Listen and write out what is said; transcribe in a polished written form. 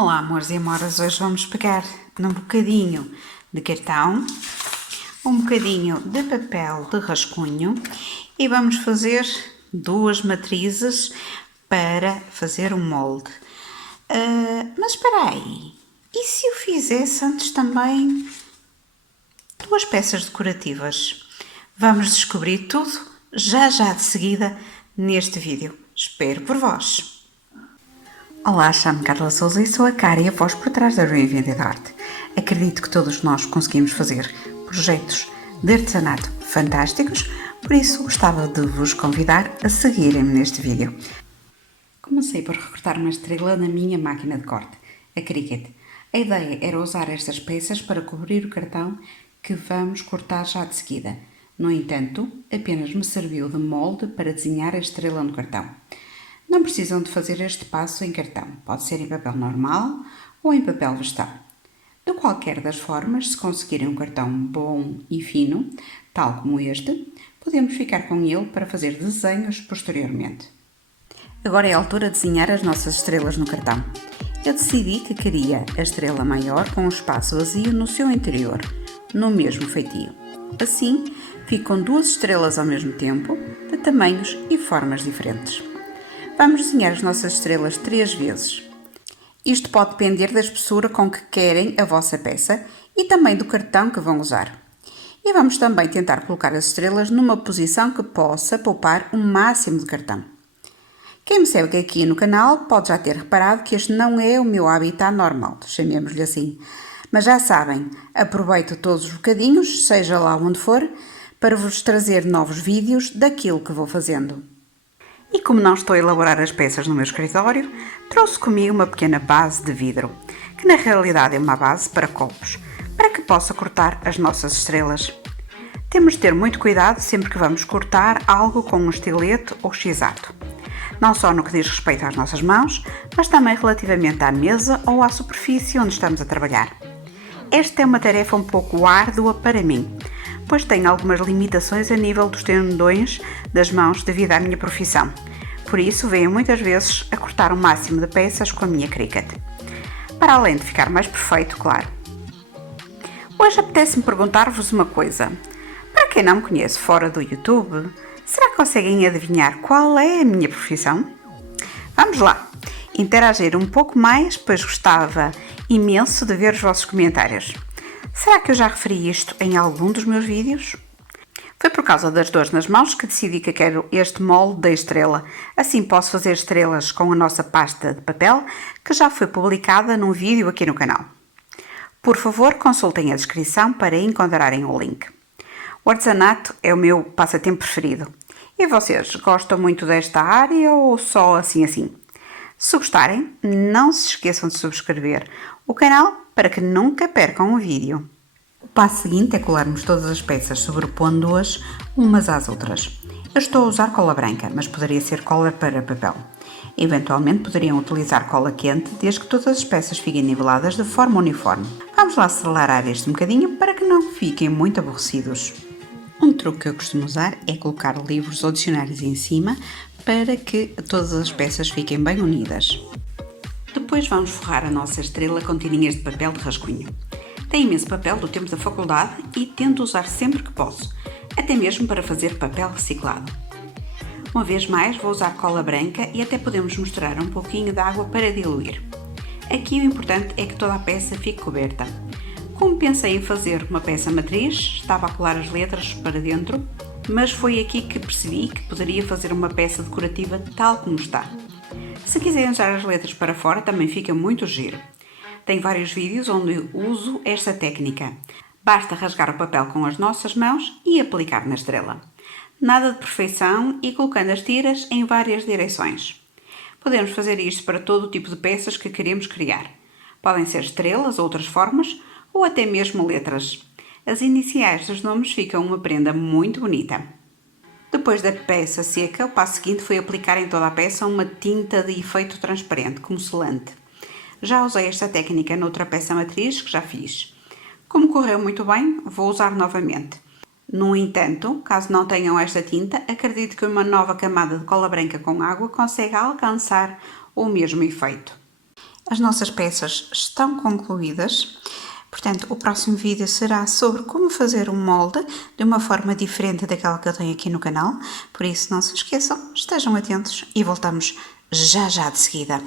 Olá, amores e amoras, hoje vamos pegar num bocadinho de cartão, um bocadinho de papel de rascunho e vamos fazer duas matrizes para fazer o molde. Mas espera aí, e se eu fizesse antes também duas peças decorativas? Vamos descobrir tudo já de seguida neste vídeo. Espero por vós! Olá, chamo-me Carla Souza e sou a cara e a voz por trás da Reinvented Art. Acredito que todos nós conseguimos fazer projetos de artesanato fantásticos, por isso gostava de vos convidar a seguirem-me neste vídeo. Comecei por recortar uma estrela na minha máquina de corte, a Cricut. A ideia era usar estas peças para cobrir o cartão que vamos cortar já de seguida. No entanto, apenas me serviu de molde para desenhar a estrela no cartão. Não precisam de fazer este passo em cartão, pode ser em papel normal ou em papel vegetal. De qualquer das formas, se conseguirem um cartão bom e fino, tal como este, podemos ficar com ele para fazer desenhos posteriormente. Agora é a altura de desenhar as nossas estrelas no cartão. Eu decidi que queria a estrela maior com um espaço vazio no seu interior, no mesmo feitio. Assim, ficam duas estrelas ao mesmo tempo, de tamanhos e formas diferentes. Vamos desenhar as nossas estrelas 3 vezes. Isto pode depender da espessura com que querem a vossa peça e também do cartão que vão usar. E vamos também tentar colocar as estrelas numa posição que possa poupar o máximo de cartão. Quem me segue aqui no canal pode já ter reparado que este não é o meu habitat normal, chamemos-lhe assim. Mas já sabem, aproveito todos os bocadinhos, seja lá onde for, para vos trazer novos vídeos daquilo que vou fazendo. E como não estou a elaborar as peças no meu escritório, trouxe comigo uma pequena base de vidro, que na realidade é uma base para copos, para que possa cortar as nossas estrelas. Temos de ter muito cuidado sempre que vamos cortar algo com um estilete ou x-ato. Não só no que diz respeito às nossas mãos, mas também relativamente à mesa ou à superfície onde estamos a trabalhar. Esta é uma tarefa um pouco árdua para mim, pois tenho algumas limitações a nível dos tendões das mãos devido à minha profissão. Por isso, venho muitas vezes a cortar o máximo de peças com a minha Cricut. Para além de ficar mais perfeito, claro. Hoje apetece-me perguntar-vos uma coisa. Para quem não me conhece fora do YouTube, será que conseguem adivinhar qual é a minha profissão? Vamos lá, interagir um pouco mais, pois gostava imenso de ver os vossos comentários. Será que eu já referi isto em algum dos meus vídeos? Foi por causa das dores nas mãos que decidi que quero este molde da estrela. Assim posso fazer estrelas com a nossa pasta de papel, que já foi publicada num vídeo aqui no canal. Por favor, consultem a descrição para encontrarem o link. O artesanato é o meu passatempo preferido. E vocês, gostam muito desta área ou só assim? Se gostarem, não se esqueçam de subscrever o canal para que nunca percam um vídeo. O passo seguinte é colarmos todas as peças sobrepondo-as umas às outras. Eu estou a usar cola branca, mas poderia ser cola para papel. Eventualmente poderiam utilizar cola quente, desde que todas as peças fiquem niveladas de forma uniforme. Vamos lá acelerar este um bocadinho para que não fiquem muito aborrecidos. Um truque que eu costumo usar é colocar livros ou dicionários em cima para que todas as peças fiquem bem unidas. Depois vamos forrar a nossa estrela com tirinhas de papel de rascunho. Tem imenso papel do tempo da faculdade e tento usar sempre que posso, até mesmo para fazer papel reciclado. Uma vez mais vou usar cola branca e até podemos misturar um pouquinho de água para diluir. Aqui o importante é que toda a peça fique coberta. Como pensei em fazer uma peça matriz, estava a colar as letras para dentro, mas foi aqui que percebi que poderia fazer uma peça decorativa tal como está. Se quiserem usar as letras para fora também fica muito giro. Tenho vários vídeos onde uso esta técnica. Basta rasgar o papel com as nossas mãos e aplicar na estrela. Nada de perfeição e colocando as tiras em várias direções. Podemos fazer isto para todo o tipo de peças que queremos criar. Podem ser estrelas, outras formas ou até mesmo letras. As iniciais dos nomes ficam uma prenda muito bonita. Depois da peça seca, o passo seguinte foi aplicar em toda a peça uma tinta de efeito transparente, como selante. Já usei esta técnica noutra peça matriz que já fiz. Como correu muito bem, vou usar novamente. No entanto, caso não tenham esta tinta, acredito que uma nova camada de cola branca com água consegue alcançar o mesmo efeito. as nossas peças estão concluídas. Portanto, o próximo vídeo será sobre como fazer um molde de uma forma diferente daquela que eu tenho aqui no canal. Por isso, não se esqueçam, estejam atentos e voltamos já de seguida.